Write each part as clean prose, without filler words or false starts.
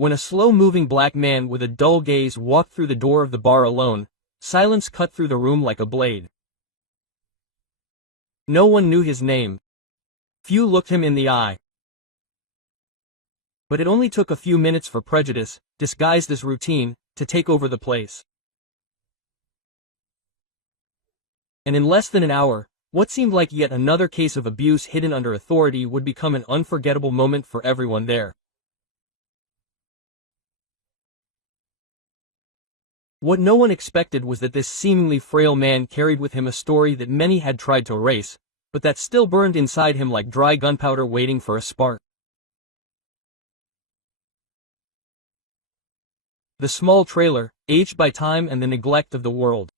When a slow-moving black man with a dull gaze walked through the door of the bar alone, silence cut through the room like a blade. No one knew his name. Few looked him in the eye. But it only took a few minutes for prejudice, disguised as routine, to take over the place. And in less than an hour, what seemed like yet another case of abuse hidden under authority would become an unforgettable moment for everyone there. What no one expected was that this seemingly frail man carried with him a story that many had tried to erase, but that still burned inside him like dry gunpowder waiting for a spark. The small trailer, aged by time and the neglect of the world.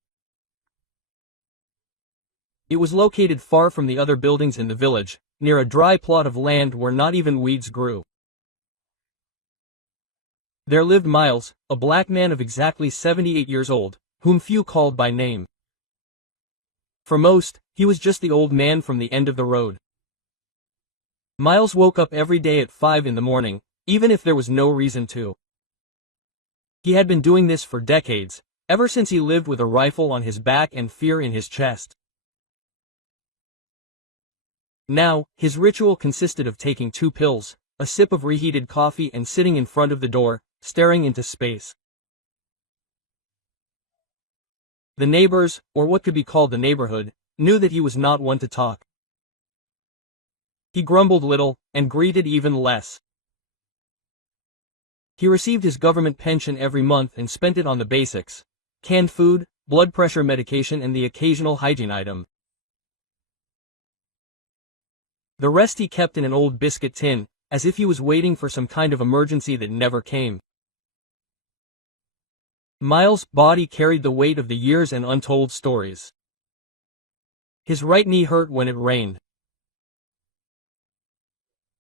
It was located far from the other buildings in the village, near a dry plot of land where not even weeds grew. There lived Miles, a black man of exactly 78 years old, whom few called by name. For most, he was just the old man from the end of the road. Miles woke up every day at 5 in the morning, even if there was no reason to. He had been doing this for decades, ever since he lived with a rifle on his back and fear in his chest. Now, his ritual consisted of taking 2 pills, a sip of reheated coffee and sitting in front of the door, staring into space. The neighbors, or what could be called the neighborhood, knew that he was not one to talk. He grumbled little, and greeted even less. He received his government pension every month and spent it on the basics: canned food, blood pressure medication and the occasional hygiene item. The rest he kept in an old biscuit tin, as if he was waiting for some kind of emergency that never came. Miles' body carried the weight of the years and untold stories. His right knee hurt when it rained.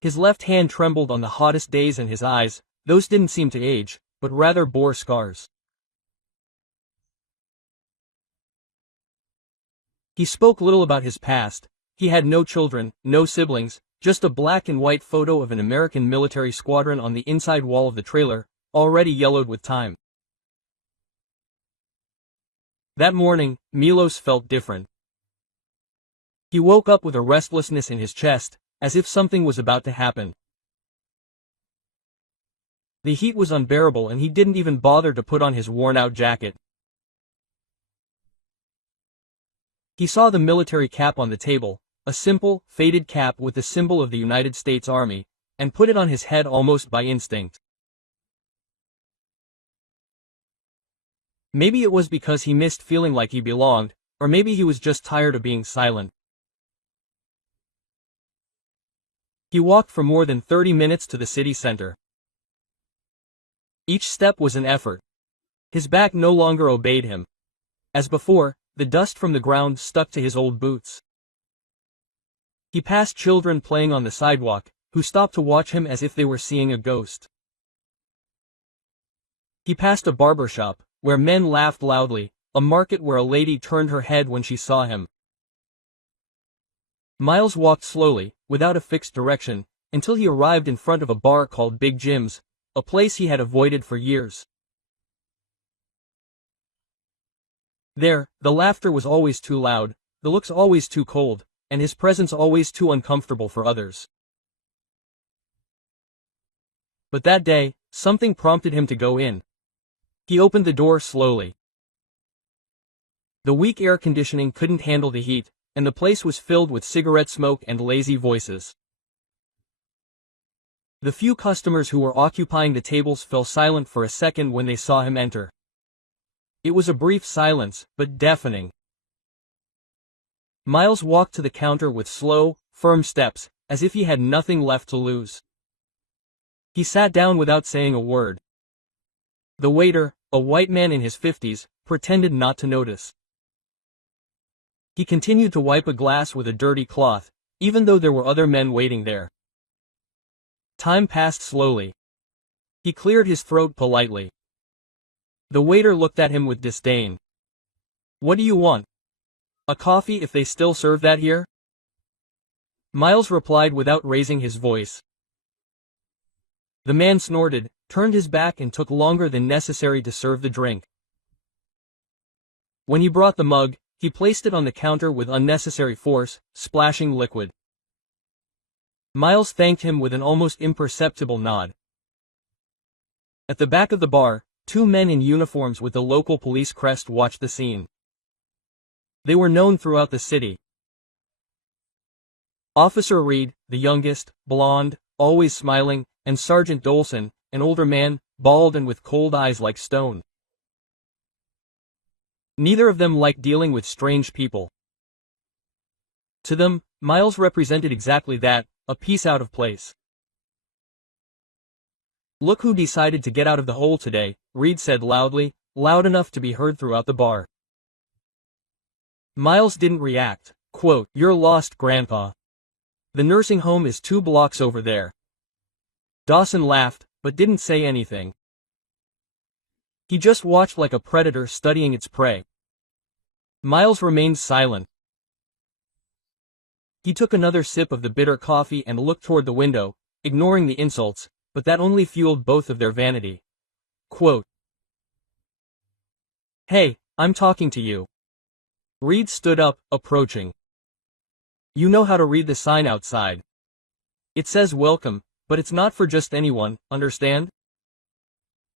His left hand trembled on the hottest days and his eyes, those didn't seem to age, but rather bore scars. He spoke little about his past. He had no children, no siblings, just a black and white photo of an American military squadron on the inside wall of the trailer, already yellowed with time. That morning, Milos felt different. He woke up with a restlessness in his chest, as if something was about to happen. The heat was unbearable and he didn't even bother to put on his worn-out jacket. He saw the military cap on the table, a simple, faded cap with the symbol of the United States Army, and put it on his head almost by instinct. Maybe it was because he missed feeling like he belonged, or maybe he was just tired of being silent. He walked for more than 30 minutes to the city center. Each step was an effort. His back no longer obeyed him. As before, the dust from the ground stuck to his old boots. He passed children playing on the sidewalk, who stopped to watch him as if they were seeing a ghost. He passed a barber shop, where men laughed loudly, a market where a lady turned her head when she saw him. Miles walked slowly, without a fixed direction, until he arrived in front of a bar called Big Jim's, a place he had avoided for years. There, the laughter was always too loud, the looks always too cold, and his presence always too uncomfortable for others. But that day, something prompted him to go in. He opened the door slowly. The weak air conditioning couldn't handle the heat, and the place was filled with cigarette smoke and lazy voices. The few customers who were occupying the tables fell silent for a second when they saw him enter. It was a brief silence, but deafening. Miles walked to the counter with slow, firm steps, as if he had nothing left to lose. He sat down without saying a word. The waiter, a white man in his 50s, pretended not to notice. He continued to wipe a glass with a dirty cloth, even though there were other men waiting there. Time passed slowly. He cleared his throat politely. The waiter looked at him with disdain. "What do you want? A coffee if they still serve that here?" Miles replied without raising his voice. The man snorted, turned his back and took longer than necessary to serve the drink. When he brought the mug, he placed it on the counter with unnecessary force, splashing liquid. Miles thanked him with an almost imperceptible nod. At the back of the bar, two men in uniforms with the local police crest watched the scene. They were known throughout the city. Officer Reed, the youngest, blonde, always smiling, and Sergeant Dolson, an older man, bald and with cold eyes like stone. Neither of them liked dealing with strange people. To them, Miles represented exactly that, a piece out of place. "Look who decided to get out of the hole today," Reed said loudly, loud enough to be heard throughout the bar. Miles didn't react. Quote, "You're lost, Grandpa. The nursing home is 2 blocks over there." Dawson laughed, but didn't say anything. He just watched like a predator studying its prey. Miles remained silent. He took another sip of the bitter coffee and looked toward the window, ignoring the insults, but that only fueled both of their vanity. Quote, "Hey, I'm talking to you." Reed stood up, approaching. "You know how to read the sign outside. It says welcome, but it's not for just anyone, understand?"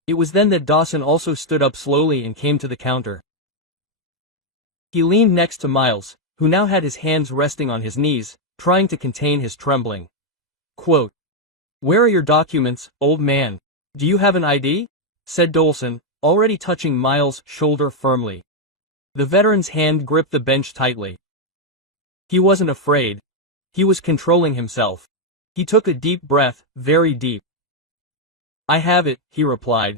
It was then that Dawson also stood up slowly and came to the counter. He leaned next to Miles, who now had his hands resting on his knees, trying to contain his trembling. Quote, "Where are your documents, old man? Do you have an ID?" said Dolson, already touching Miles' shoulder firmly. The veteran's hand gripped the bench tightly. He wasn't afraid. He was controlling himself. He took a deep breath, very deep. "I have it," he replied.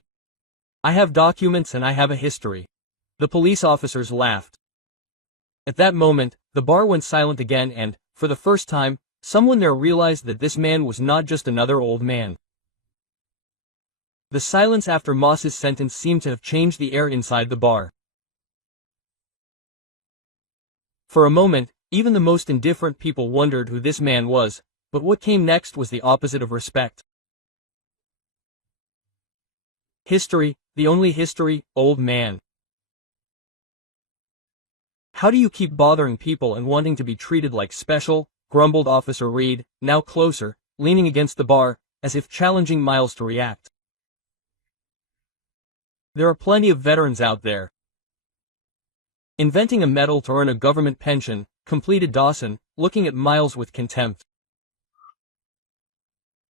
"I have documents and I have a history." The police officers laughed. At that moment, the bar went silent again and, for the first time, someone there realized that this man was not just another old man. The silence after Moss's sentence seemed to have changed the air inside the bar. For a moment, even the most indifferent people wondered who this man was, but what came next was the opposite of respect. "History, the only history, old man. How do you keep bothering people and wanting to be treated like special?" grumbled Officer Reed, now closer, leaning against the bar, as if challenging Miles to react. "There are plenty of veterans out there." "Inventing a medal to earn a government pension," completed Dawson, looking at Miles with contempt.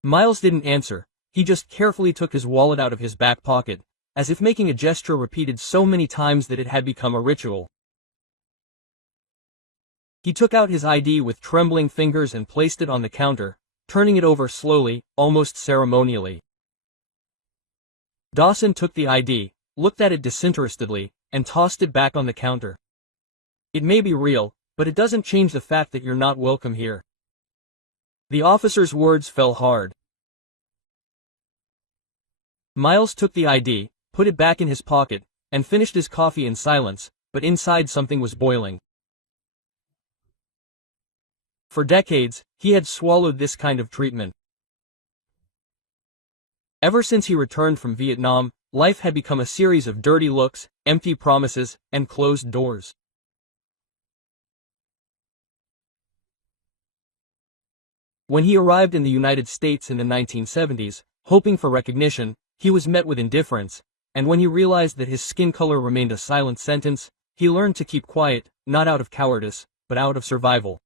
Miles didn't answer. He just carefully took his wallet out of his back pocket, as if making a gesture repeated so many times that it had become a ritual. He took out his ID with trembling fingers and placed it on the counter, turning it over slowly, almost ceremonially. Dawson took the ID, looked at it disinterestedly, and tossed it back on the counter. "It may be real, but it doesn't change the fact that you're not welcome here." The officer's words fell hard. Miles took the ID, put it back in his pocket, and finished his coffee in silence, but inside something was boiling. For decades, he had swallowed this kind of treatment. Ever since he returned from Vietnam, life had become a series of dirty looks, empty promises, and closed doors. When he arrived in the United States in the 1970s, hoping for recognition, he was met with indifference, and when he realized that his skin color remained a silent sentence, he learned to keep quiet, not out of cowardice, but out of survival.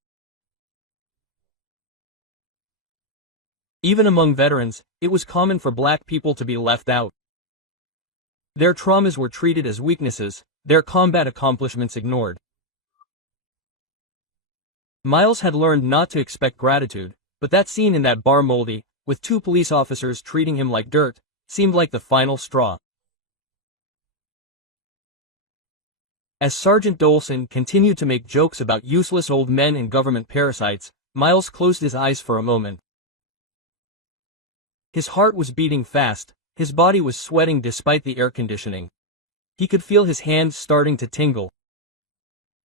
Even among veterans, it was common for black people to be left out. Their traumas were treated as weaknesses, their combat accomplishments ignored. Miles had learned not to expect gratitude, but that scene in that bar Moldy, with 2 police officers treating him like dirt, seemed like the final straw. As Sergeant Dolson continued to make jokes about useless old men and government parasites, Miles closed his eyes for a moment. His heart was beating fast, his body was sweating despite the air conditioning. He could feel his hands starting to tingle.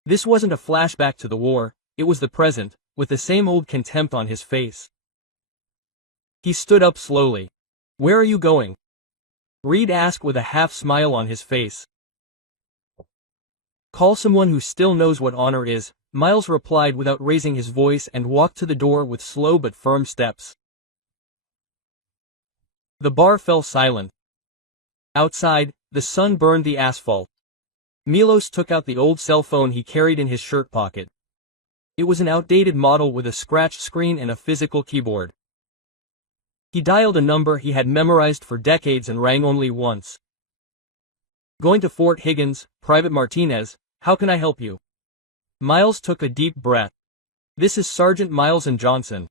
This wasn't a flashback to the war, it was the present, with the same old contempt on his face. He stood up slowly. "Where are you going?" Reed asked with a half-smile on his face. Call someone who still knows what honor is, Miles replied without raising his voice and walked to the door with slow but firm steps. The bar fell silent. Outside, the sun burned the asphalt. Milos took out the old cell phone he carried in his shirt pocket. It was an outdated model with a scratched screen and a physical keyboard. He dialed a number he had memorized for decades and rang only once. Going to Fort Higgins, Private Martinez, how can I help you? Miles took a deep breath. This is Sergeant Miles and Johnson.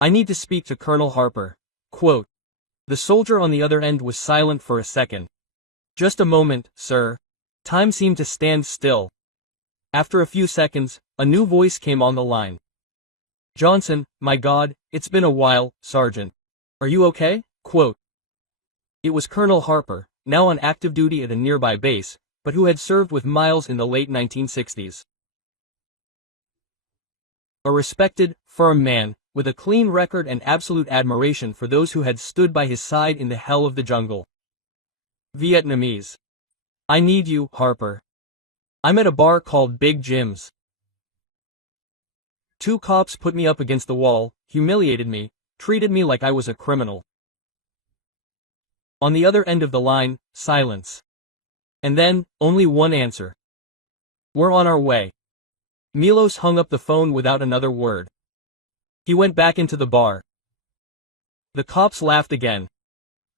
I need to speak to Colonel Harper. Quote. The soldier on the other end was silent for a second. Just a moment, sir. Time seemed to stand still. After a few seconds, a new voice came on the line. Johnson, my God, it's been a while, Sergeant. Are you okay? Quote. It was Colonel Harper, now on active duty at a nearby base, but who had served with Miles in the late 1960s. A respected, firm man, with a clean record and absolute admiration for those who had stood by his side in the hell of the jungle. Vietnamese. I need you, Harper. I'm at a bar called Big Jim's. 2 cops put me up against the wall, humiliated me, treated me like I was a criminal. On the other end of the line, silence. And then, only one answer. We're on our way. Milos hung up the phone without another word. He went back into the bar. The cops laughed again.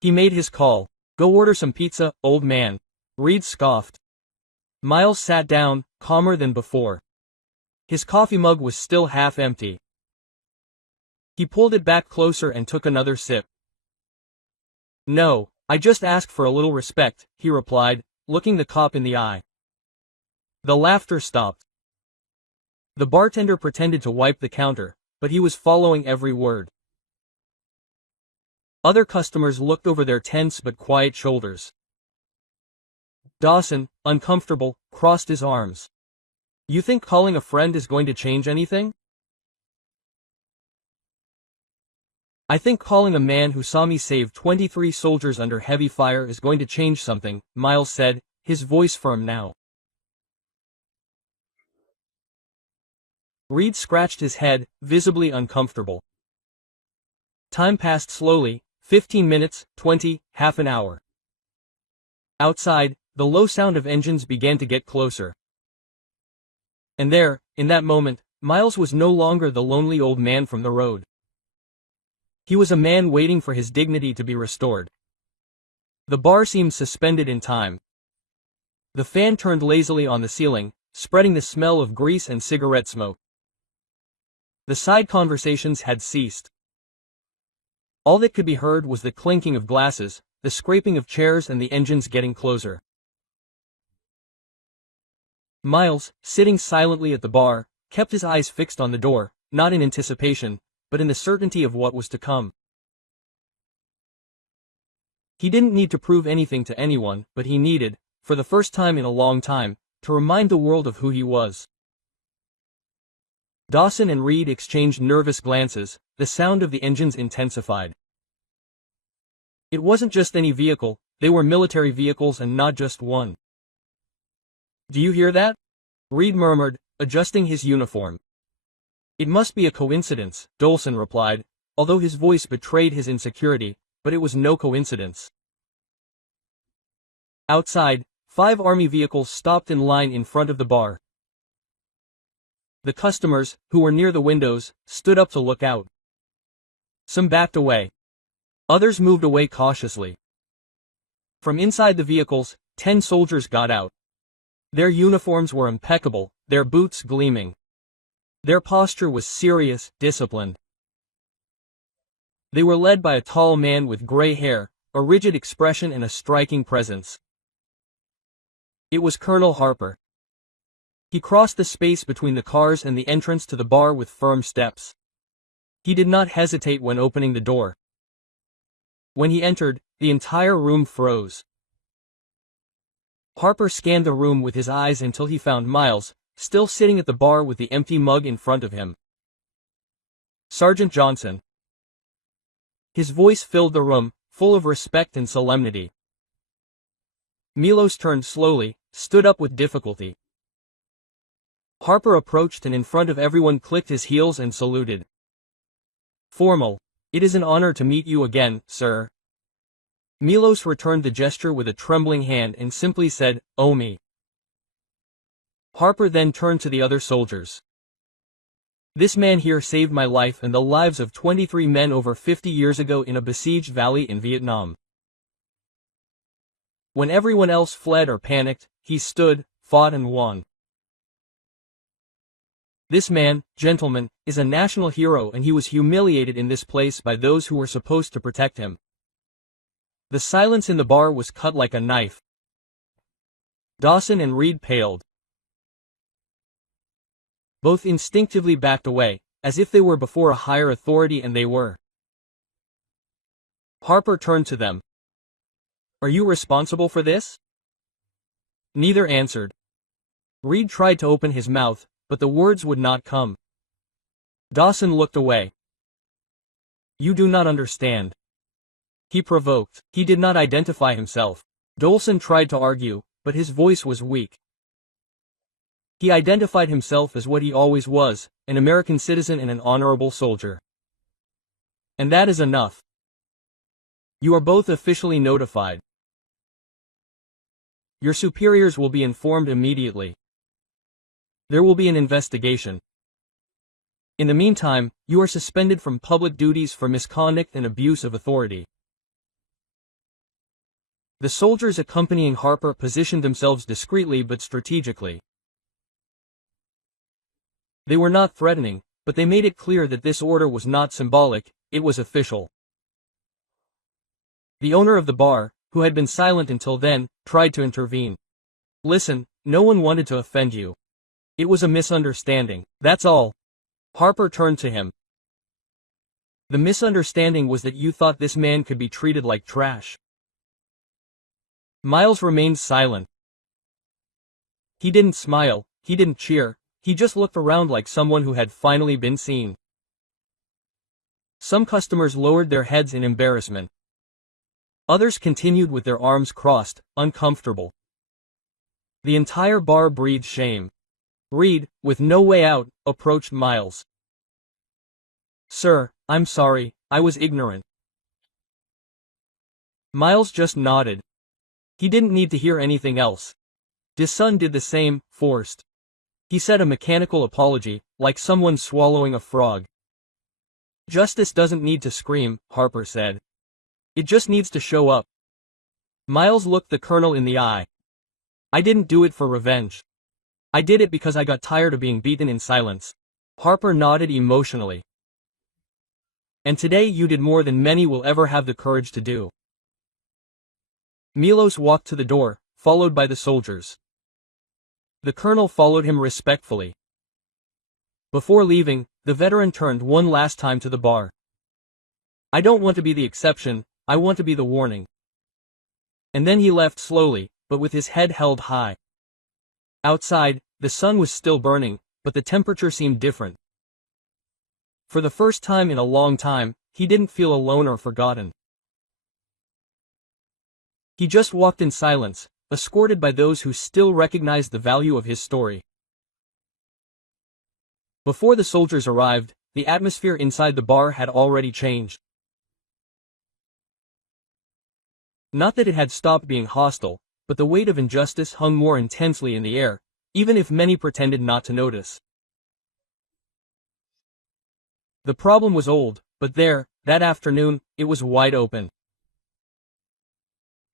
He made his call. Go order some pizza, old man. Reed scoffed. Miles sat down, calmer than before. His coffee mug was still half empty. He pulled it back closer and took another sip. No, I just asked for a little respect, he replied, looking the cop in the eye. The laughter stopped. The bartender pretended to wipe the counter, but he was following every word. Other customers looked over their tense but quiet shoulders. Dawson, uncomfortable, crossed his arms. You think calling a friend is going to change anything? I think calling a man who saw me save 23 soldiers under heavy fire is going to change something, Miles said, his voice firm now. Reed scratched his head, visibly uncomfortable. Time passed slowly, 15 minutes, 20, half an hour. Outside, the low sound of engines began to get closer. And there, in that moment, Miles was no longer the lonely old man from the road. He was a man waiting for his dignity to be restored. The bar seemed suspended in time. The fan turned lazily on the ceiling, spreading the smell of grease and cigarette smoke. The side conversations had ceased. All that could be heard was the clinking of glasses, the scraping of chairs and the engines getting closer. Miles, sitting silently at the bar, kept his eyes fixed on the door, not in anticipation, but in the certainty of what was to come. He didn't need to prove anything to anyone, but he needed, for the first time in a long time, to remind the world of who he was. Dawson and Reed exchanged nervous glances, the sound of the engines intensified. It wasn't just any vehicle, they were military vehicles and not just one. Do you hear that? Reed murmured, adjusting his uniform. It must be a coincidence, Dawson replied, although his voice betrayed his insecurity, but it was no coincidence. Outside, 5 army vehicles stopped in line in front of the bar. The customers, who were near the windows, stood up to look out. Some backed away. Others moved away cautiously. From inside the vehicles, 10 soldiers got out. Their uniforms were impeccable, their boots gleaming. Their posture was serious, disciplined. They were led by a tall man with gray hair, a rigid expression and a striking presence. It was Colonel Harper. He crossed the space between the cars and the entrance to the bar with firm steps. He did not hesitate when opening the door. When he entered, the entire room froze. Harper scanned the room with his eyes until he found Miles, still sitting at the bar with the empty mug in front of him. Sergeant Johnson. His voice filled the room, full of respect and solemnity. Milos turned slowly, stood up with difficulty. Harper approached and in front of everyone clicked his heels and saluted. Formal. It is an honor to meet you again, sir. Milos returned the gesture with a trembling hand and simply said, "Oh me." Harper then turned to the other soldiers. This man here saved my life and the lives of 23 men over 50 years ago in a besieged valley in Vietnam. When everyone else fled or panicked, he stood, fought and won. This man, gentlemen, is a national hero and he was humiliated in this place by those who were supposed to protect him. The silence in the bar was cut like a knife. Dawson and Reed paled. Both instinctively backed away, as if they were before a higher authority and they were. Harper turned to them. "Are you responsible for this?" Neither answered. Reed tried to open his mouth, but the words would not come. Dawson looked away. "You do not understand." He provoked. He did not identify himself. Dolson tried to argue, but his voice was weak. He identified himself as what he always was, an American citizen and an honorable soldier. And that is enough. You are both officially notified. Your superiors will be informed immediately. There will be an investigation. In the meantime, you are suspended from public duties for misconduct and abuse of authority. The soldiers accompanying Harper positioned themselves discreetly but strategically. They were not threatening, but they made it clear that this order was not symbolic, it was official. The owner of the bar, who had been silent until then, tried to intervene. "Listen, no one wanted to offend you. It was a misunderstanding, that's all." Harper turned to him. "The misunderstanding was that you thought this man could be treated like trash." Miles remained silent. He didn't smile, he didn't cheer, he just looked around like someone who had finally been seen. Some customers lowered their heads in embarrassment. Others continued with their arms crossed, uncomfortable. The entire bar breathed shame. Reed, with no way out, approached Miles. "Sir, I'm sorry, I was ignorant." Miles just nodded. He didn't need to hear anything else. Dawson did the same, forced. He said a mechanical apology, like someone swallowing a frog. "Justice doesn't need to scream," Harper said. "It just needs to show up." Miles looked the colonel in the eye. "I didn't do it for revenge. I did it because I got tired of being beaten in silence." Harper nodded emotionally. "And today you did more than many will ever have the courage to do." Milos walked to the door, followed by the soldiers. The colonel followed him respectfully. Before leaving, the veteran turned one last time to the bar. "I don't want to be the exception, I want to be the warning." And then he left slowly, but with his head held high. Outside, the sun was still burning, but the temperature seemed different. For the first time in a long time, he didn't feel alone or forgotten. He just walked in silence, escorted by those who still recognized the value of his story. Before the soldiers arrived, the atmosphere inside the bar had already changed. Not that it had stopped being hostile, but the weight of injustice hung more intensely in the air, even if many pretended not to notice. The problem was old, but there, that afternoon, it was wide open.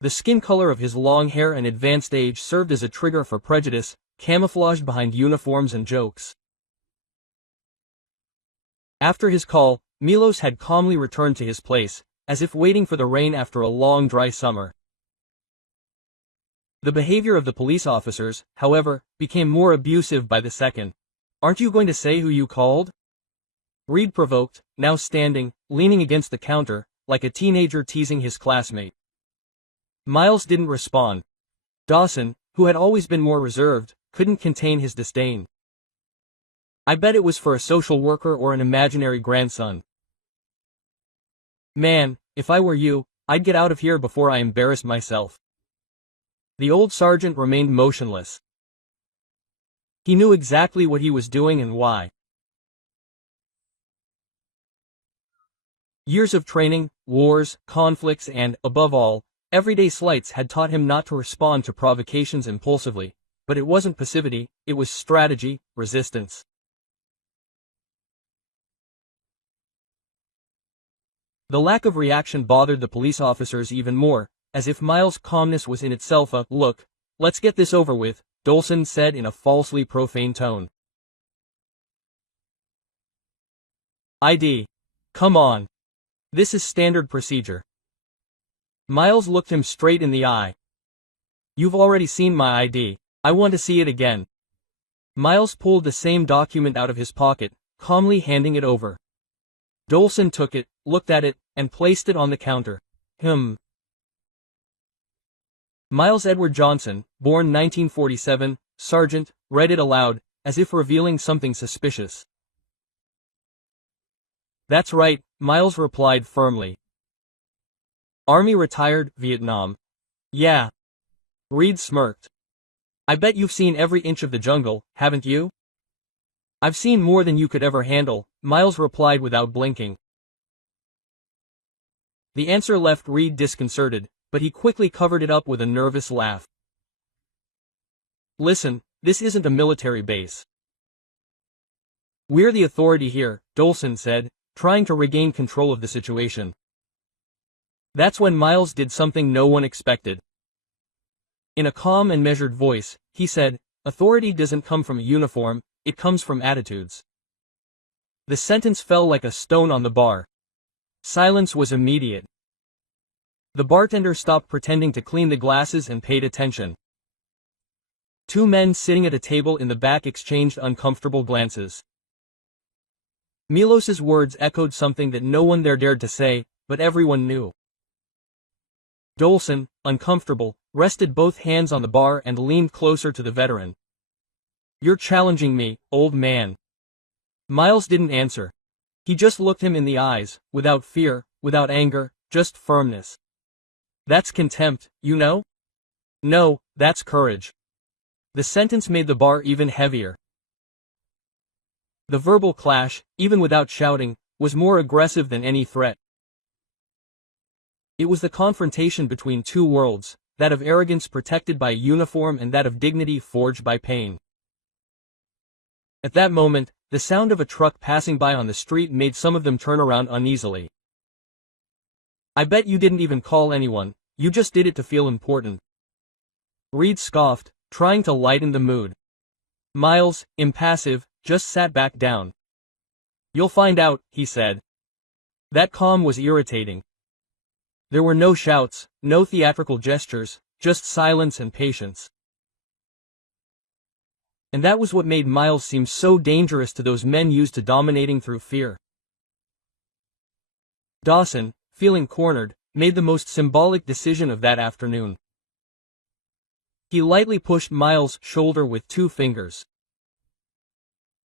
The skin color of his long hair and advanced age served as a trigger for prejudice, camouflaged behind uniforms and jokes. After his call, Milos had calmly returned to his place, as if waiting for the rain after a long dry summer. The behavior of the police officers, however, became more abusive by the second. "Aren't you going to say who you called?" Reed provoked, now standing, leaning against the counter, like a teenager teasing his classmate. Miles didn't respond. Dawson, who had always been more reserved, couldn't contain his disdain. "I bet it was for a social worker or an imaginary grandson." "Man, if I were you, I'd get out of here before I embarrassed myself." The old sergeant remained motionless. He knew exactly what he was doing and why. Years of training, wars, conflicts and, above all, everyday slights had taught him not to respond to provocations impulsively, but it wasn't passivity, it was strategy, resistance. The lack of reaction bothered the police officers even more, as if Miles' calmness was in itself a, "Look, let's get this over with," Dolson said in a falsely profane tone. "ID. Come on. This is standard procedure." Miles looked him straight in the eye. "You've already seen my ID. I want to see it again." Miles pulled the same document out of his pocket, calmly handing it over. Dolson took it, looked at it, and placed it on the counter. Miles Edward Johnson, born 1947, Sergeant, read it aloud, as if revealing something suspicious. "That's right," Miles replied firmly. "Army retired, Vietnam." "Yeah." Reed smirked. "I bet you've seen every inch of the jungle, haven't you?" "I've seen more than you could ever handle," Miles replied without blinking. The answer left Reed disconcerted, but he quickly covered it up with a nervous laugh. "Listen, this isn't a military base. We're the authority here," Dolson said, trying to regain control of the situation. That's when Miles did something no one expected. In a calm and measured voice, he said, "Authority doesn't come from a uniform, it comes from attitudes." The sentence fell like a stone on the bar. Silence was immediate. The bartender stopped pretending to clean the glasses and paid attention. Two men sitting at a table in the back exchanged uncomfortable glances. Milos's words echoed something that no one there dared to say, but everyone knew. Dolson, uncomfortable, rested both hands on the bar and leaned closer to the veteran. "You're challenging me, old man." Miles didn't answer. He just looked him in the eyes, without fear, without anger, just firmness. "That's contempt, you know?" "No, that's courage." The sentence made the bar even heavier. The verbal clash, even without shouting, was more aggressive than any threat. It was the confrontation between two worlds, that of arrogance protected by a uniform and that of dignity forged by pain. At that moment, the sound of a truck passing by on the street made some of them turn around uneasily. "I bet you didn't even call anyone, you just did it to feel important." Reed scoffed, trying to lighten the mood. Miles, impassive, just sat back down. "You'll find out," he said. That calm was irritating. There were no shouts, no theatrical gestures, just silence and patience. And that was what made Miles seem so dangerous to those men used to dominating through fear. Dawson, feeling cornered, made the most symbolic decision of that afternoon. He lightly pushed Miles' shoulder with two fingers.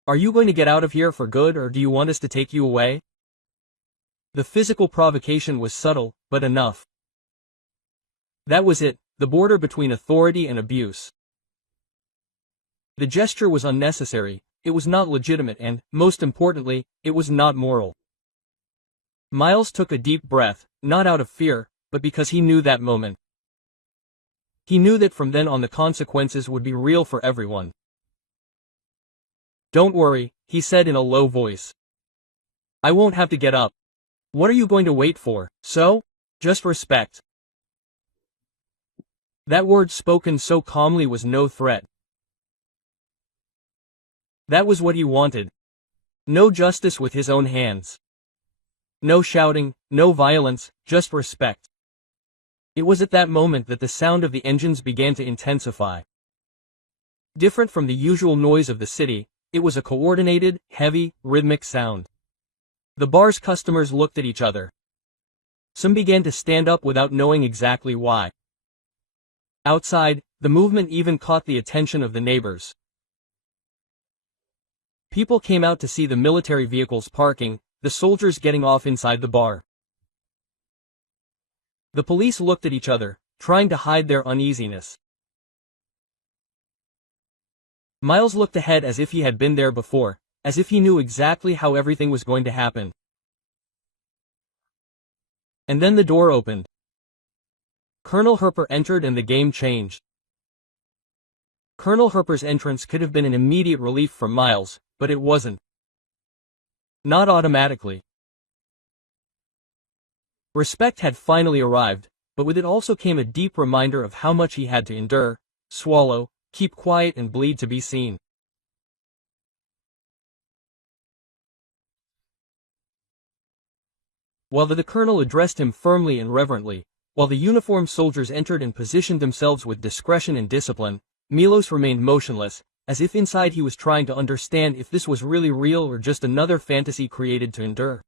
"Are you going to get out of here for good or do you want us to take you away?" The physical provocation was subtle, but enough. That was it, the border between authority and abuse. The gesture was unnecessary, it was not legitimate and, most importantly, it was not moral. Miles took a deep breath, not out of fear, but because he knew that moment. He knew that from then on the consequences would be real for everyone. "Don't worry," he said in a low voice. "I won't have to get up. What are you going to wait for, so? Just respect." That word spoken so calmly was no threat. That was what he wanted. No justice with his own hands. No shouting, no violence, just respect. It was at that moment that the sound of the engines began to intensify. Different from the usual noise of the city, it was a coordinated, heavy, rhythmic sound. The bar's customers looked at each other. Some began to stand up without knowing exactly why. Outside, the movement even caught the attention of the neighbors. People came out to see the military vehicles parking, the soldiers getting off inside the bar. The police looked at each other, trying to hide their uneasiness. Miles looked ahead as if he had been there before, as if he knew exactly how everything was going to happen. And then the door opened. Colonel Harper entered and the game changed. Colonel Harper's entrance could have been an immediate relief for Miles, but it wasn't. Not automatically. Respect had finally arrived, but with it also came a deep reminder of how much he had to endure, swallow, keep quiet and bleed to be seen. While the colonel addressed him firmly and reverently, while the uniformed soldiers entered and positioned themselves with discretion and discipline, Milos remained motionless, as if inside he was trying to understand if this was really real or just another fantasy created to endure.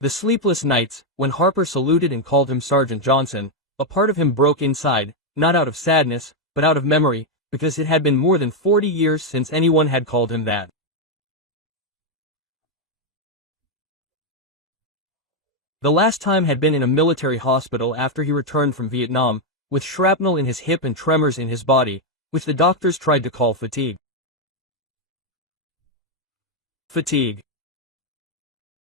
The sleepless nights, when Harper saluted and called him Sergeant Johnson, a part of him broke inside, not out of sadness, but out of memory, because it had been more than 40 years since anyone had called him that. The last time had been in a military hospital after he returned from Vietnam, with shrapnel in his hip and tremors in his body, which the doctors tried to call fatigue. Fatigue.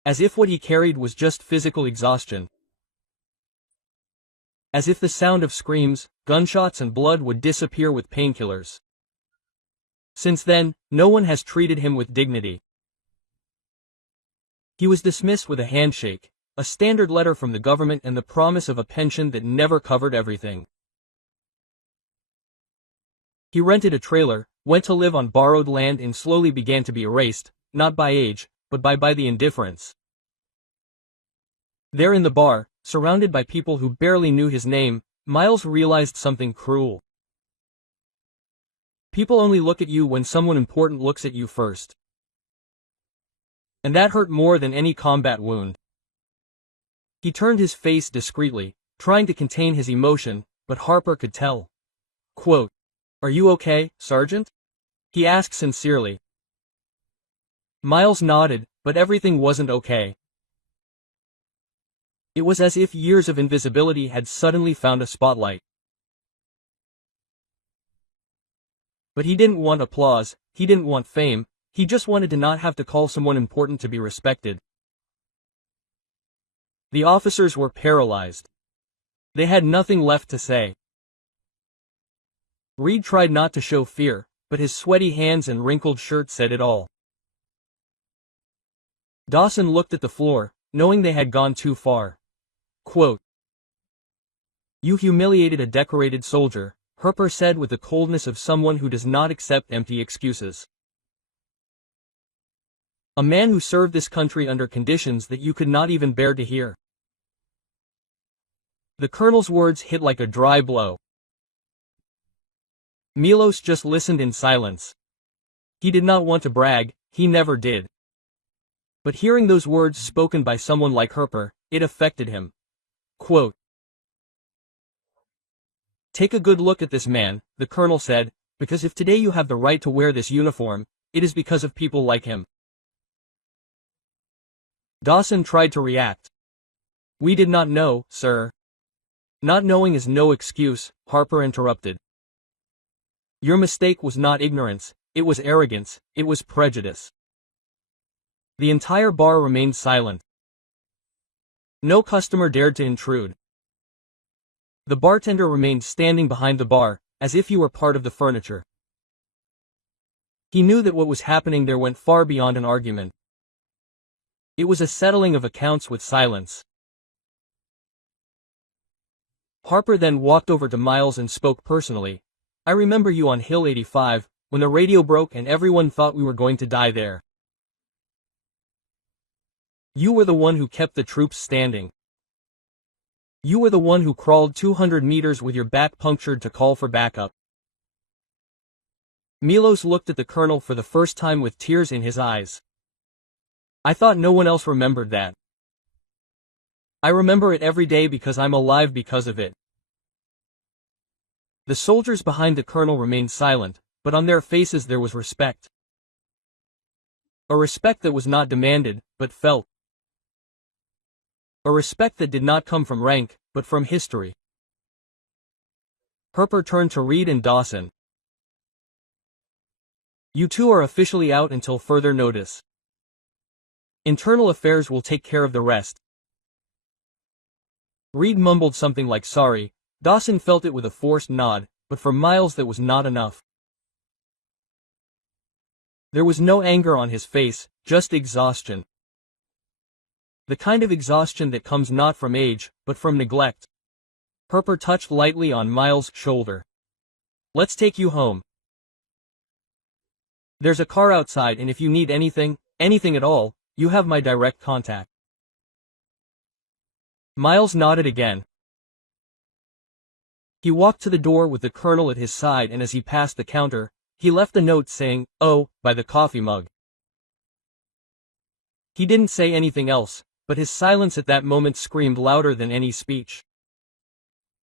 As if what he carried was just physical exhaustion. As if the sound of screams, gunshots and blood would disappear with painkillers. Since then, no one has treated him with dignity. He was dismissed with a handshake, a standard letter from the government and the promise of a pension that never covered everything. He rented a trailer, went to live on borrowed land and slowly began to be erased, not by age, but by the indifference. There in the bar, surrounded by people who barely knew his name, Miles realized something cruel. People only look at you when someone important looks at you first. And that hurt more than any combat wound. He turned his face discreetly, trying to contain his emotion, but Harper could tell. Quote, "Are you okay, Sergeant?" he asked sincerely. Miles nodded, but everything wasn't okay. It was as if years of invisibility had suddenly found a spotlight. But he didn't want applause, he didn't want fame, he just wanted to not have to call someone important to be respected. The officers were paralyzed. They had nothing left to say. Reed tried not to show fear, but his sweaty hands and wrinkled shirt said it all. Dawson looked at the floor, knowing they had gone too far. Quote, "You humiliated a decorated soldier," Harper said with the coldness of someone who does not accept empty excuses. "A man who served this country under conditions that you could not even bear to hear." The colonel's words hit like a dry blow. Milos just listened in silence. He did not want to brag, he never did. But hearing those words spoken by someone like Harper, it affected him. Quote, "Take a good look at this man," the colonel said, "because if today you have the right to wear this uniform, it is because of people like him." Dawson tried to react. "We did not know, sir." "Not knowing is no excuse," Harper interrupted. "Your mistake was not ignorance, it was arrogance, it was prejudice." The entire bar remained silent. No customer dared to intrude. The bartender remained standing behind the bar, as if he were part of the furniture. He knew that what was happening there went far beyond an argument. It was a settling of accounts with silence. Harper then walked over to Miles and spoke personally. "I remember you on Hill 85, when the radio broke and everyone thought we were going to die there. You were the one who kept the troops standing. You were the one who crawled 200 meters with your back punctured to call for backup." Milos looked at the colonel for the first time with tears in his eyes. "I thought no one else remembered that. I remember it every day because I'm alive because of it." The soldiers behind the colonel remained silent, but on their faces there was respect. A respect that was not demanded, but felt. A respect that did not come from rank, but from history. Harper turned to Reed and Dawson. You two are officially out until further notice. Internal affairs will take care of the rest. Reed mumbled something like sorry. Dawson felt it with a forced nod, but for Miles that was not enough. There was no anger on his face, just exhaustion. The kind of exhaustion that comes not from age, but from neglect. Harper touched lightly on Miles' shoulder. Let's take you home. There's a car outside, and if you need anything at all, you have my direct contact. Miles nodded again. He walked to the door with the colonel at his side, and as he passed the counter, he left a note saying, "Oh," by the coffee mug. He didn't say anything else, but his silence at that moment screamed louder than any speech.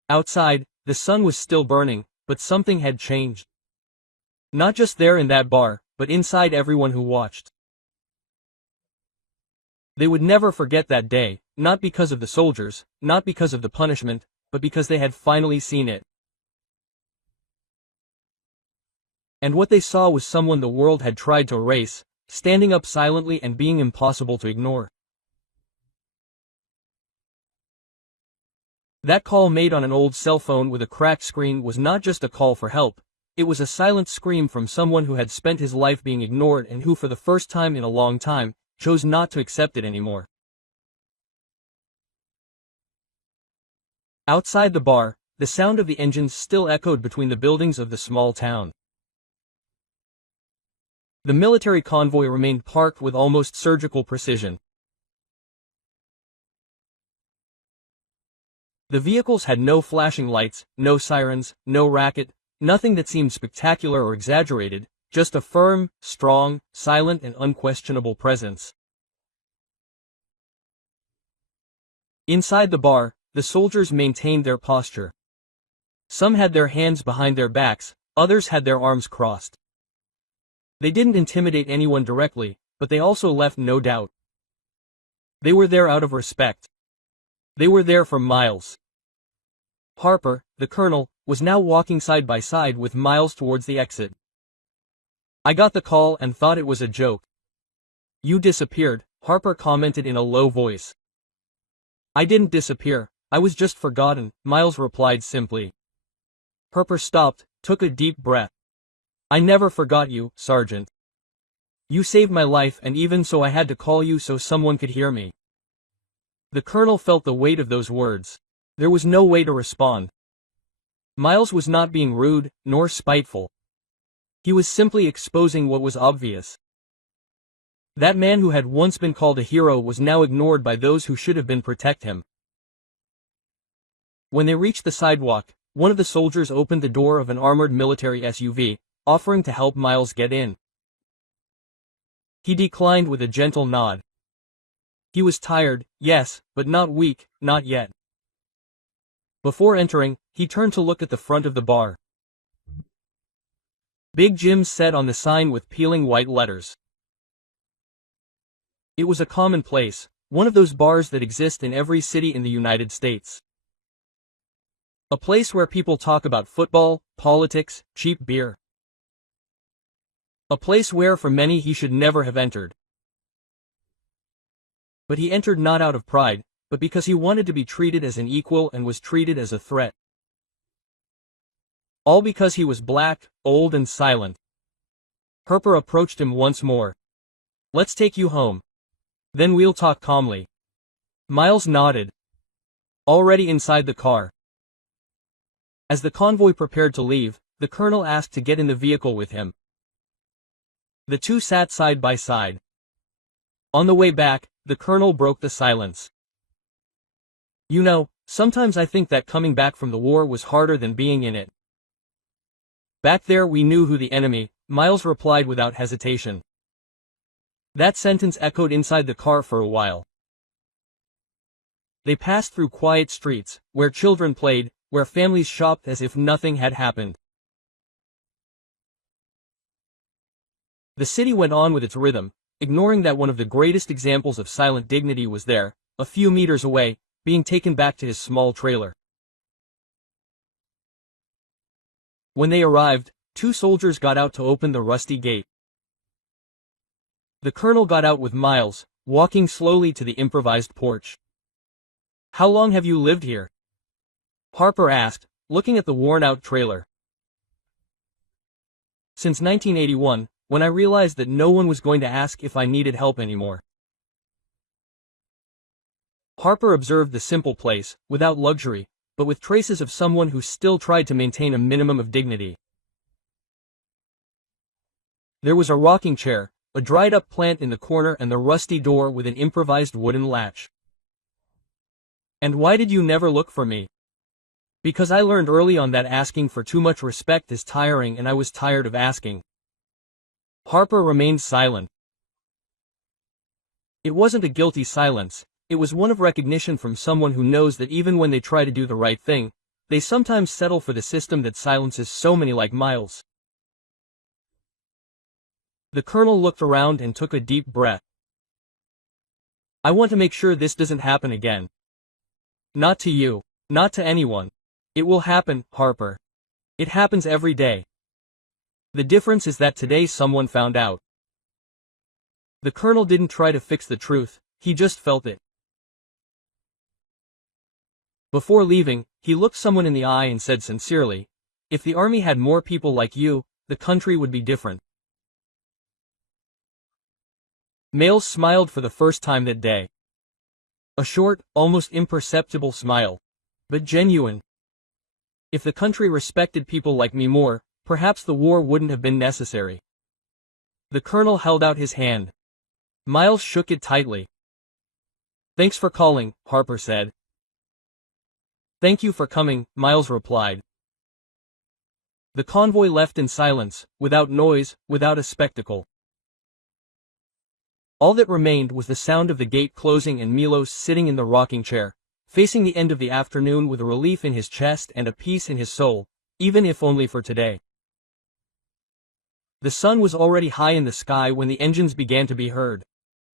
Outside, the sun was still burning, but something had changed. Not just there in that bar, but inside everyone who watched. They would never forget that day, not because of the soldiers, not because of the punishment, but because they had finally seen it. And what they saw was someone the world had tried to erase, standing up silently and being impossible to ignore. That call made on an old cell phone with a cracked screen was not just a call for help, it was a silent scream from someone who had spent his life being ignored and who for the first time in a long time, chose not to accept it anymore. Outside the bar, the sound of the engines still echoed between the buildings of the small town. The military convoy remained parked with almost surgical precision. The vehicles had no flashing lights, no sirens, no racket, nothing that seemed spectacular or exaggerated, just a firm, strong, silent and unquestionable presence. Inside the bar, the soldiers maintained their posture. Some had their hands behind their backs, others had their arms crossed. They didn't intimidate anyone directly, but they also left no doubt. They were there out of respect. They were there for Miles. Harper, the colonel, was now walking side by side with Miles towards the exit. I got the call and thought it was a joke. You disappeared, Harper commented in a low voice. I didn't disappear, I was just forgotten, Miles replied simply. Harper stopped, took a deep breath. I never forgot you, Sergeant. You saved my life, and even so I had to call you so someone could hear me. The colonel felt the weight of those words. There was no way to respond. Miles was not being rude, nor spiteful. He was simply exposing what was obvious. That man who had once been called a hero was now ignored by those who should have been protect him. When they reached the sidewalk, one of the soldiers opened the door of an armored military SUV, offering to help Miles get in. He declined with a gentle nod. He was tired, yes, but not weak, not yet. Before entering, he turned to look at the front of the bar. Big Jim's said on the sign with peeling white letters. It was a commonplace, one of those bars that exist in every city in the United States. A place where people talk about football, politics, cheap beer. A place where for many he should never have entered. But he entered not out of pride, but because he wanted to be treated as an equal and was treated as a threat. All because he was black, old and silent. Harper approached him once more. Let's take you home. Then we'll talk calmly. Miles nodded. Already inside the car. As the convoy prepared to leave, the colonel asked to get in the vehicle with him. The two sat side by side. On the way back, the colonel broke the silence. You know, sometimes I think that coming back from the war was harder than being in it. Back there we knew who the enemy, Miles replied without hesitation. That sentence echoed inside the car for a while. They passed through quiet streets, where children played, where families shopped as if nothing had happened. The city went on with its rhythm, ignoring that one of the greatest examples of silent dignity was there, a few meters away, being taken back to his small trailer. When they arrived, 2 soldiers got out to open the rusty gate. The colonel got out with Miles, walking slowly to the improvised porch. "How long have you lived here?" Harper asked, looking at the worn-out trailer. "Since 1981, when I realized that no one was going to ask if I needed help anymore." Harper observed the simple place, without luxury, but with traces of someone who still tried to maintain a minimum of dignity. There was a rocking chair, a dried-up plant in the corner, and the rusty door with an improvised wooden latch. "And why did you never look for me?" "Because I learned early on that asking for too much respect is tiring, and I was tired of asking." Harper remained silent. It wasn't a guilty silence, it was one of recognition from someone who knows that even when they try to do the right thing, they sometimes settle for the system that silences so many like Miles. The colonel looked around and took a deep breath. "I want to make sure this doesn't happen again. Not to you. Not to anyone. It will happen, Harper. It happens every day. The difference is that today someone found out." The colonel didn't try to fix the truth, he just felt it. Before leaving, he looked someone in the eye and said sincerely, "If the army had more people like you, the country would be different." Miles smiled for the first time that day. A short, almost imperceptible smile. But genuine. "If the country respected people like me more, perhaps the war wouldn't have been necessary." The colonel held out his hand. Miles shook it tightly. "Thanks for calling," Harper said. "Thank you for coming," Miles replied. The convoy left in silence, without noise, without a spectacle. All that remained was the sound of the gate closing and Milos sitting in the rocking chair, facing the end of the afternoon with a relief in his chest and a peace in his soul, even if only for today. The sun was already high in the sky when the engines began to be heard.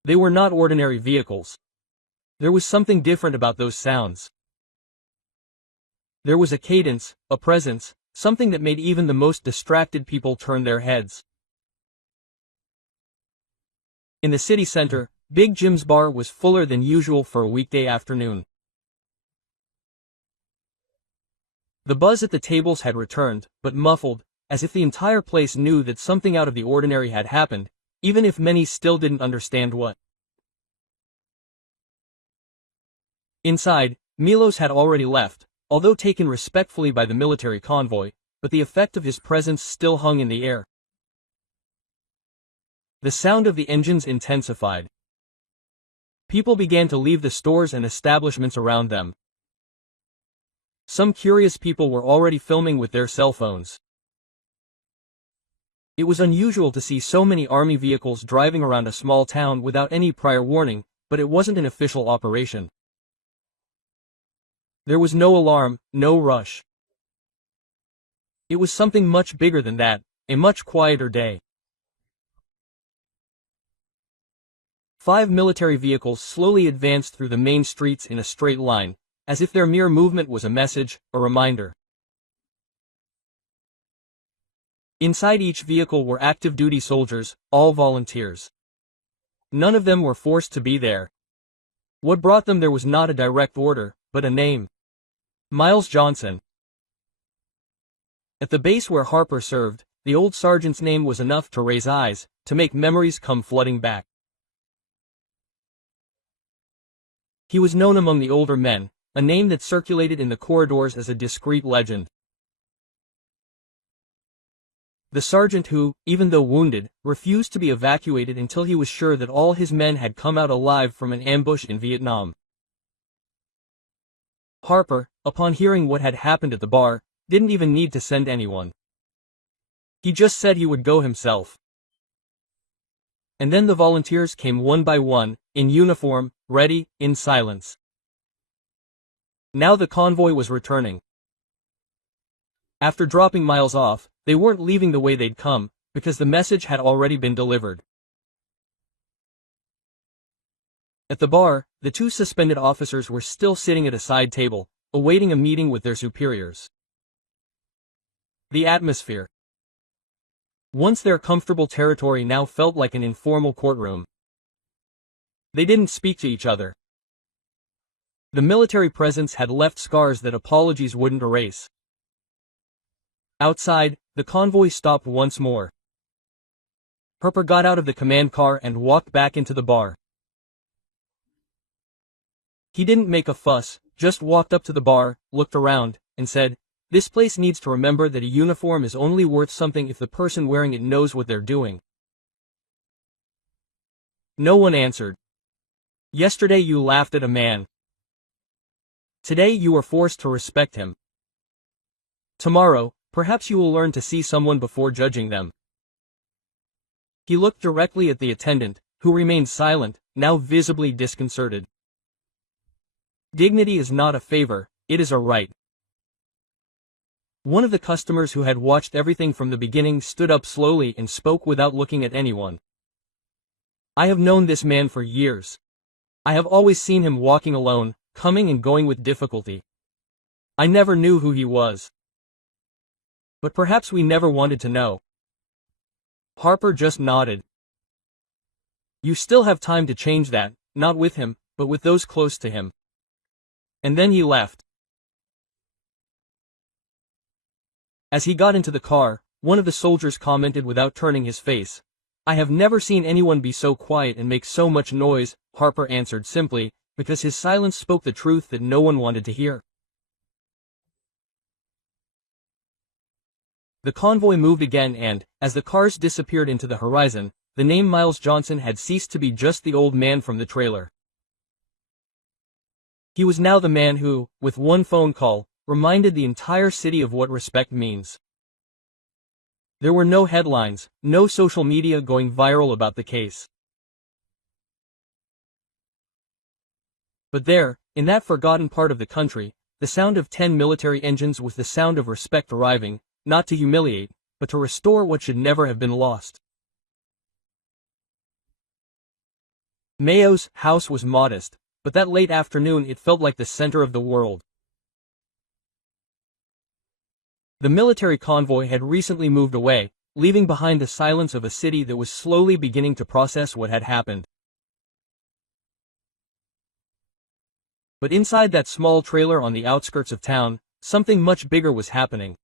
They were not ordinary vehicles. There was something different about those sounds. There was a cadence, a presence, something that made even the most distracted people turn their heads. In the city center, Big Jim's bar was fuller than usual for a weekday afternoon. The buzz at the tables had returned, but muffled, as if the entire place knew that something out of the ordinary had happened, even if many still didn't understand what. Inside, Milos had already left, although taken respectfully by the military convoy, but the effect of his presence still hung in the air. The sound of the engines intensified. People began to leave the stores and establishments around them. Some curious people were already filming with their cell phones. It was unusual to see so many army vehicles driving around a small town without any prior warning, but it wasn't an official operation. There was no alarm, no rush. It was something much bigger than that, a much quieter day. 5 military vehicles slowly advanced through the main streets in a straight line, as if their mere movement was a message, a reminder. Inside each vehicle were active-duty soldiers, all volunteers. None of them were forced to be there. What brought them there was not a direct order, but a name. Miles Johnson. At the base where Harper served, the old sergeant's name was enough to raise eyes, to make memories come flooding back. He was known among the older men, a name that circulated in the corridors as a discreet legend. The sergeant who, even though wounded, refused to be evacuated until he was sure that all his men had come out alive from an ambush in Vietnam. Harper, upon hearing what had happened at the bar, didn't even need to send anyone. He just said he would go himself. And then the volunteers came one by one, in uniform, ready, in silence. Now the convoy was returning. After dropping Miles off, they weren't leaving the way they'd come, because the message had already been delivered. At the bar, the two suspended officers were still sitting at a side table, awaiting a meeting with their superiors. The atmosphere. Once their comfortable territory now felt like an informal courtroom. They didn't speak to each other. The military presence had left scars that apologies wouldn't erase. Outside, the convoy stopped once more. Harper got out of the command car and walked back into the bar. He didn't make a fuss, just walked up to the bar, looked around, and said, "This place needs to remember that a uniform is only worth something if the person wearing it knows what they're doing." No one answered. Yesterday you laughed at a man. Today you are forced to respect him. Tomorrow, perhaps you will learn to see someone before judging them. He looked directly at the attendant, who remained silent, now visibly disconcerted. Dignity is not a favor, it is a right. One of the customers who had watched everything from the beginning stood up slowly and spoke without looking at anyone. "I have known this man for years. I have always seen him walking alone, coming and going with difficulty. I never knew who he was. But perhaps we never wanted to know." Harper just nodded. "You still have time to change that, not with him, but with those close to him." And then he left. As he got into the car, one of the soldiers commented without turning his face, "I have never seen anyone be so quiet and make so much noise." Harper answered simply, because his silence spoke the truth that no one wanted to hear. The convoy moved again and, as the cars disappeared into the horizon, the name Miles Johnson had ceased to be just the old man from the trailer. He was now the man who, with one phone call, reminded the entire city of what respect means. There were no headlines, no social media going viral about the case. But there, in that forgotten part of the country, the sound of 10 military engines was the sound of respect arriving, not to humiliate, but to restore what should never have been lost. Mayo's house was modest, but that late afternoon it felt like the center of the world. The military convoy had recently moved away, leaving behind the silence of a city that was slowly beginning to process what had happened. But inside that small trailer on the outskirts of town, something much bigger was happening.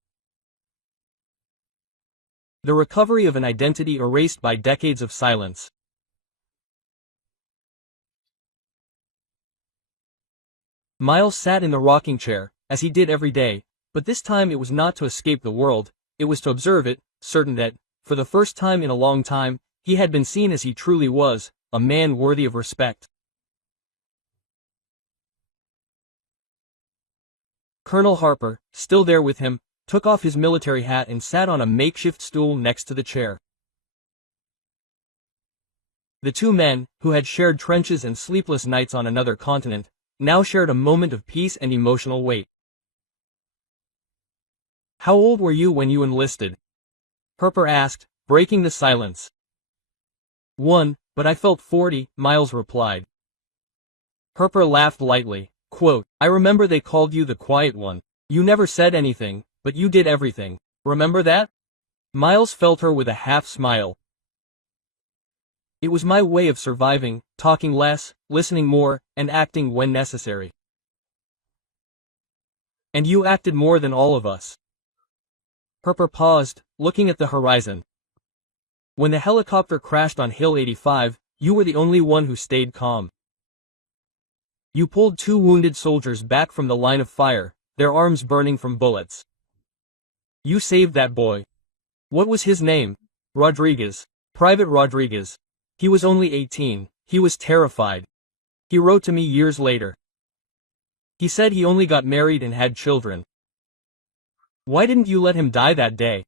The recovery of an identity erased by decades of silence. Miles sat in the rocking chair, as he did every day, but this time it was not to escape the world, it was to observe it, certain that, for the first time in a long time, he had been seen as he truly was, a man worthy of respect. Colonel Harper, still there with him, took off his military hat and sat on a makeshift stool next to the chair. The two men, who had shared trenches and sleepless nights on another continent, now shared a moment of peace and emotional weight. "How old were you when you enlisted?" Harper asked, breaking the silence. "1, but I felt 40, Miles replied. Harper laughed lightly, quote, "I remember they called you the quiet one. You never said anything, but you did everything. Remember that?" Miles felt her with a half smile. "It was my way of surviving, talking less, listening more, and acting when necessary." "And you acted more than all of us." Harper paused, looking at the horizon. "When the helicopter crashed on Hill 85, you were the only one who stayed calm. You pulled 2 wounded soldiers back from the line of fire, their arms burning from bullets. You saved that boy. What was his name?" "Rodriguez. Private Rodriguez. He was only 18, he was terrified. He wrote to me years later. He said he only got married and had children. Why didn't you let him die that day?"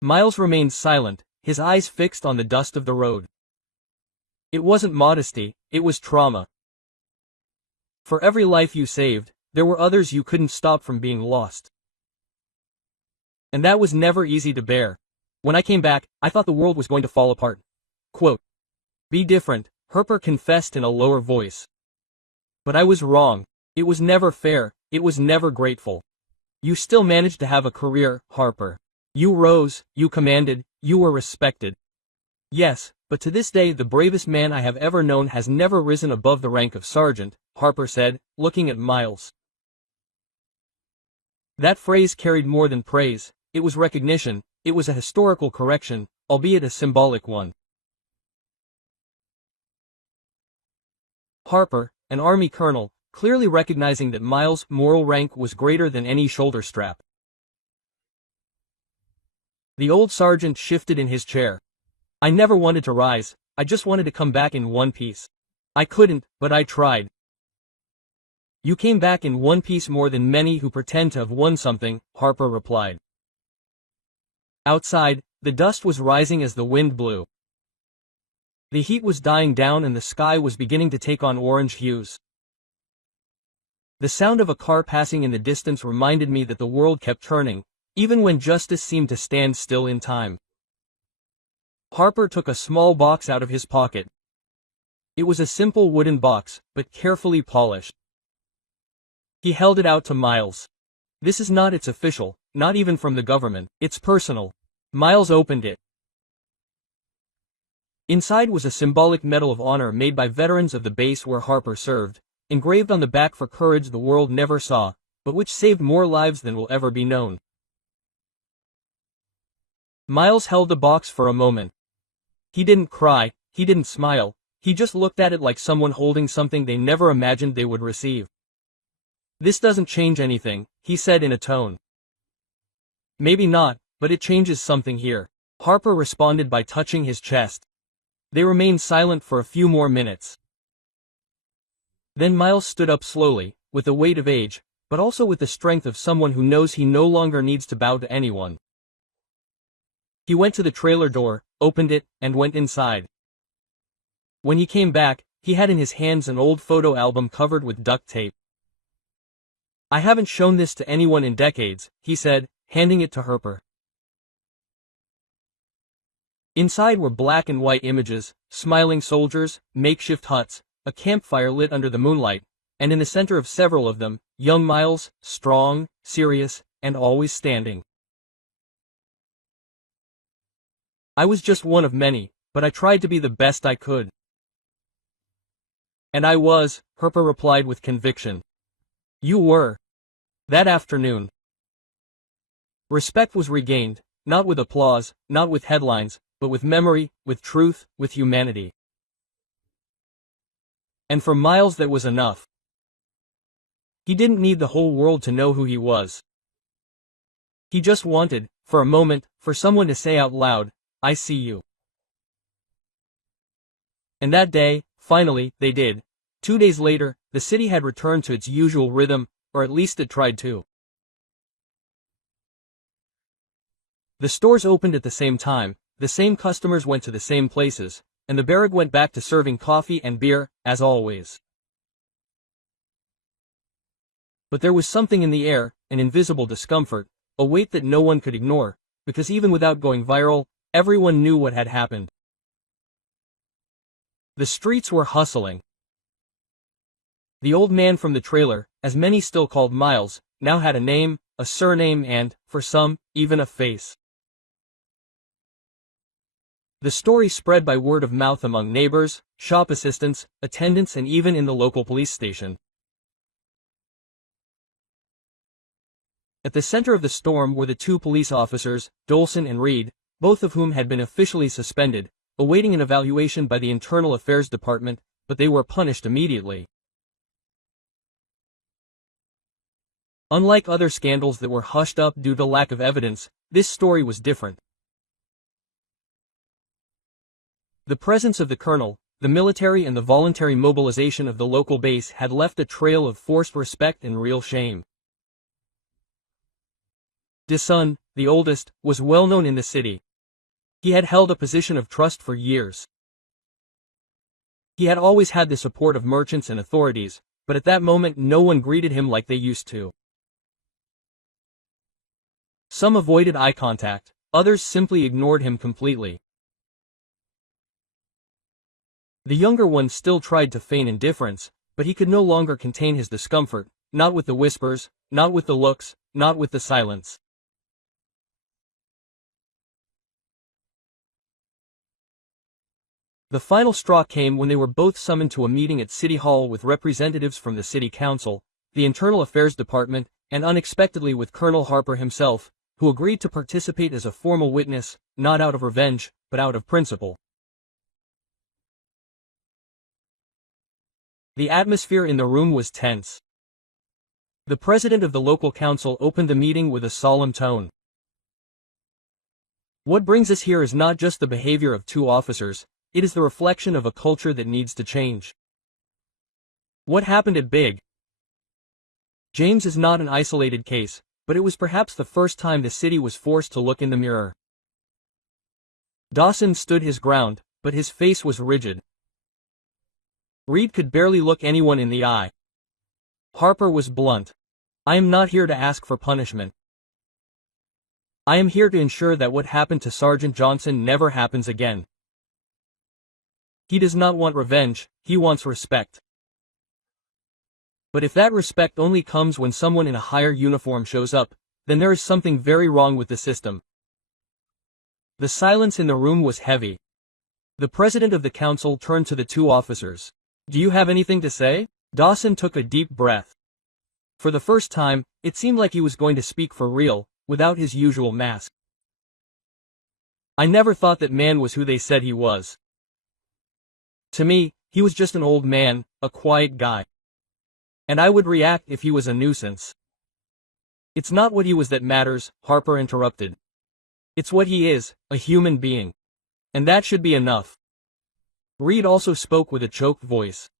Miles remained silent, his eyes fixed on the dust of the road. "It wasn't modesty, it was trauma. For every life you saved, there were others you couldn't stop from being lost. And that was never easy to bear. When I came back, I thought the world was going to fall apart. Quote, be different, Harper confessed in a lower voice. But I was wrong. It was never fair, it was never grateful. You still managed to have a career, Harper. You rose, you commanded, you were respected. Yes, but to this day the bravest man I have ever known has never risen above the rank of sergeant, Harper said, looking at Miles. That phrase carried more than praise, it was recognition, it was a historical correction, albeit a symbolic one. Harper, an army colonel, clearly recognizing that Miles' moral rank was greater than any shoulder strap. The old sergeant shifted in his chair. I never wanted to rise, I just wanted to come back in one piece. I couldn't, but I tried. You came back in one piece more than many who pretend to have won something, Harper replied. Outside, the dust was rising as the wind blew. The heat was dying down and the sky was beginning to take on orange hues. The sound of a car passing in the distance reminded me that the world kept turning, even when justice seemed to stand still in time. Harper took a small box out of his pocket. It was a simple wooden box, but carefully polished. He held it out to Miles. This is not its official, not even from the government, it's personal. Miles opened it. Inside was a symbolic Medal of Honor made by veterans of the base where Harper served, engraved on the back for courage the world never saw, but which saved more lives than will ever be known. Miles held the box for a moment. He didn't cry, he didn't smile, he just looked at it like someone holding something they never imagined they would receive. This doesn't change anything, he said in a tone. Maybe not, but it changes something here. Harper responded by touching his chest. They remained silent for a few more minutes. Then Miles stood up slowly, with the weight of age, but also with the strength of someone who knows he no longer needs to bow to anyone. He went to the trailer door, opened it, and went inside. When he came back, he had in his hands an old photo album covered with duct tape. I haven't shown this to anyone in decades, he said, handing it to Harper. Inside were black and white images, smiling soldiers, makeshift huts, a campfire lit under the moonlight, and in the center of several of them, young Miles, strong, serious, and always standing. I was just one of many, but I tried to be the best I could. And I was, Harper replied with conviction. You were. That afternoon. Respect was regained, not with applause, not with headlines, but with memory, with truth, with humanity. And for Miles that was enough. He didn't need the whole world to know who he was. He just wanted, for a moment, for someone to say out loud, I see you. And that day, finally, they did. 2 days later, the city had returned to its usual rhythm, or at least it tried to. The stores opened at the same time, the same customers went to the same places, and the barrack went back to serving coffee and beer, as always. But there was something in the air, an invisible discomfort, a weight that no one could ignore, because even without going viral, everyone knew what had happened. The streets were hustling. The old man from the trailer, as many still called Miles, now had a name, a surname and, for some, even a face. The story spread by word of mouth among neighbors, shop assistants, attendants and even in the local police station. At the center of the storm were the 2 police officers, Dolson and Reed, both of whom had been officially suspended, awaiting an evaluation by the Internal Affairs Department, but they were punished immediately. Unlike other scandals that were hushed up due to lack of evidence, this story was different. The presence of the colonel, the military and the voluntary mobilization of the local base had left a trail of forced respect and real shame. Desun, the oldest, was well known in the city. He had held a position of trust for years. He had always had the support of merchants and authorities, but at that moment no one greeted him like they used to. Some avoided eye contact, others simply ignored him completely. The younger one still tried to feign indifference, but he could no longer contain his discomfort, not with the whispers, not with the looks, not with the silence. The final straw came when they were both summoned to a meeting at City Hall with representatives from the City Council, the Internal Affairs Department, and unexpectedly with Colonel Harper himself, who agreed to participate as a formal witness, not out of revenge, but out of principle. The atmosphere in the room was tense. The president of the local council opened the meeting with a solemn tone. What brings us here is not just the behavior of two officers, it is the reflection of a culture that needs to change. What happened at Big James is not an isolated case, but it was perhaps the first time the city was forced to look in the mirror. Dawson stood his ground, but his face was rigid. Reed could barely look anyone in the eye. Harper was blunt. I am not here to ask for punishment. I am here to ensure that what happened to Sergeant Johnson never happens again. He does not want revenge, he wants respect. But if that respect only comes when someone in a higher uniform shows up, then there is something very wrong with the system. The silence in the room was heavy. The president of the council turned to the two officers. Do you have anything to say? Dawson took a deep breath. For the first time, it seemed like he was going to speak for real, without his usual mask. I never thought that man was who they said he was. To me, he was just an old man, a quiet guy. And I would react if he was a nuisance. It's not what he was that matters, Harper interrupted. It's what he is, a human being. And that should be enough. Reed also spoke with a choked voice.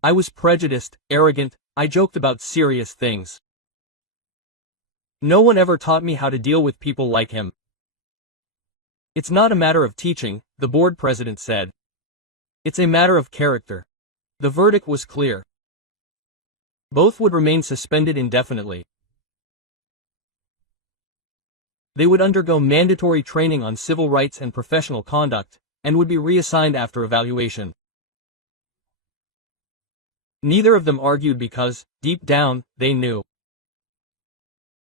I was prejudiced, arrogant, I joked about serious things. No one ever taught me how to deal with people like him. It's not a matter of teaching, the board president said. It's a matter of character. The verdict was clear. Both would remain suspended indefinitely. They would undergo mandatory training on civil rights and professional conduct, and would be reassigned after evaluation. Neither of them argued because, deep down, they knew.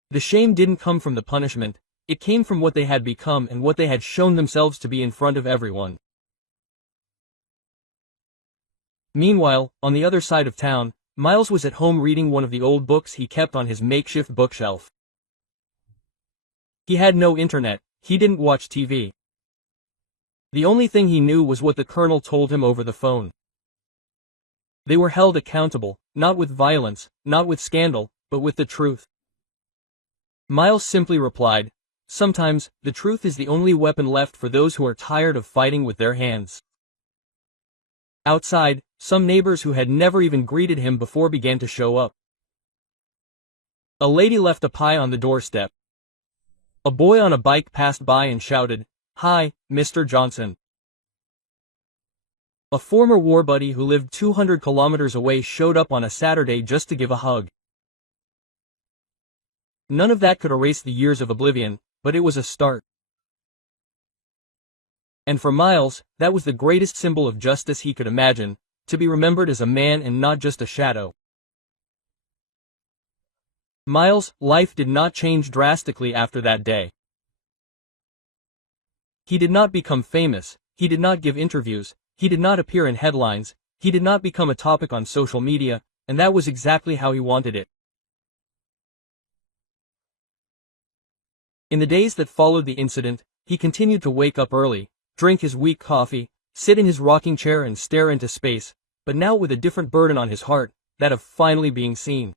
The shame didn't come from the punishment, it came from what they had become and what they had shown themselves to be in front of everyone. Meanwhile, on the other side of town, Miles was at home reading one of the old books he kept on his makeshift bookshelf. He had no internet, he didn't watch TV. The only thing he knew was what the colonel told him over the phone. They were held accountable, not with violence, not with scandal, but with the truth. Miles simply replied, sometimes, the truth is the only weapon left for those who are tired of fighting with their hands. Outside, some neighbors who had never even greeted him before began to show up. A lady left a pie on the doorstep. A boy on a bike passed by and shouted, "Hi, Mr. Johnson." A former war buddy who lived 200 kilometers away showed up on a Saturday just to give a hug. None of that could erase the years of oblivion, but it was a start. And for Miles, that was the greatest symbol of justice he could imagine, to be remembered as a man and not just a shadow. Miles' life did not change drastically after that day. He did not become famous, he did not give interviews, he did not appear in headlines, he did not become a topic on social media, and that was exactly how he wanted it. In the days that followed the incident, he continued to wake up early, drink his weak coffee, sit in his rocking chair and stare into space, but now with a different burden on his heart, that of finally being seen.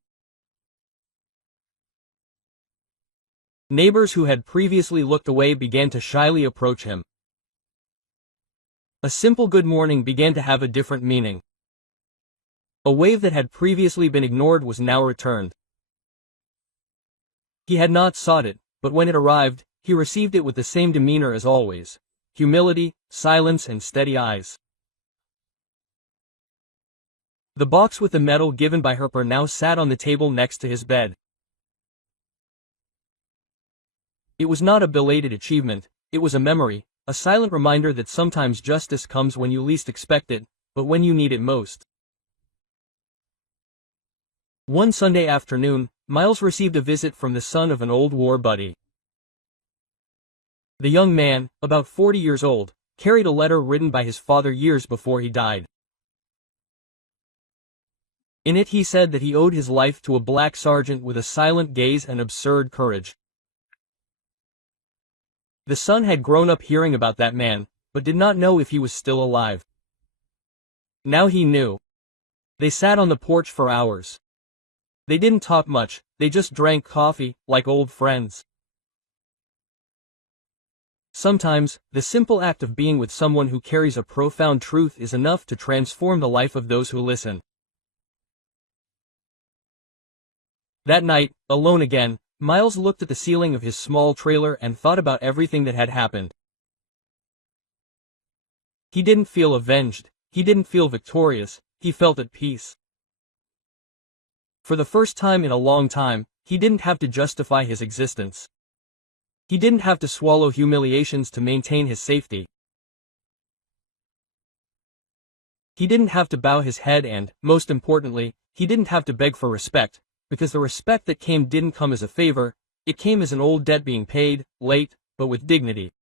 Neighbors who had previously looked away began to shyly approach him. A simple good morning began to have a different meaning. A wave that had previously been ignored was now returned. He had not sought it, but when it arrived, he received it with the same demeanor as always. Humility, silence and steady eyes. The box with the medal given by Harper now sat on the table next to his bed. It was not a belated achievement, it was a memory, a silent reminder that sometimes justice comes when you least expect it, but when you need it most. One Sunday afternoon, Miles received a visit from the son of an old war buddy. The young man, about 40 years old, carried a letter written by his father years before he died. In it he said that he owed his life to a black sergeant with a silent gaze and absurd courage. The son had grown up hearing about that man, but did not know if he was still alive. Now he knew. They sat on the porch for hours. They didn't talk much, they just drank coffee, like old friends. Sometimes, the simple act of being with someone who carries a profound truth is enough to transform the life of those who listen. That night, alone again, Miles looked at the ceiling of his small trailer and thought about everything that had happened. He didn't feel avenged, he didn't feel victorious, he felt at peace. For the first time in a long time, he didn't have to justify his existence. He didn't have to swallow humiliations to maintain his safety. He didn't have to bow his head and, most importantly, he didn't have to beg for respect, because the respect that came didn't come as a favor, it came as an old debt being paid, late, but with dignity.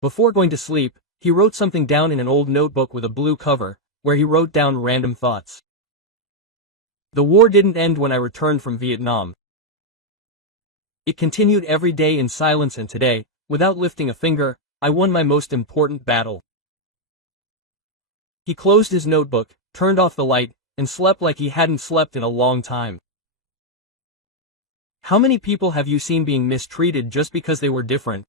Before going to sleep, he wrote something down in an old notebook with a blue cover, where he wrote down random thoughts. The war didn't end when I returned from Vietnam. It continued every day in silence, and today, without lifting a finger, I won my most important battle. He closed his notebook, turned off the light, and slept like he hadn't slept in a long time. How many people have you seen being mistreated just because they were different?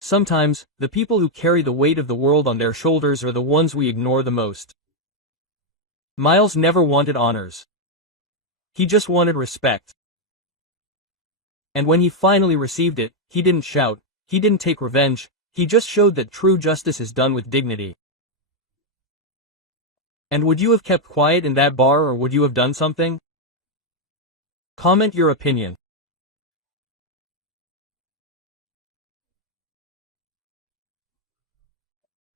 Sometimes, the people who carry the weight of the world on their shoulders are the ones we ignore the most. Miles never wanted honors. He just wanted respect. And when he finally received it, he didn't shout, he didn't take revenge, he just showed that true justice is done with dignity. And would you have kept quiet in that bar, or would you have done something? Comment your opinion.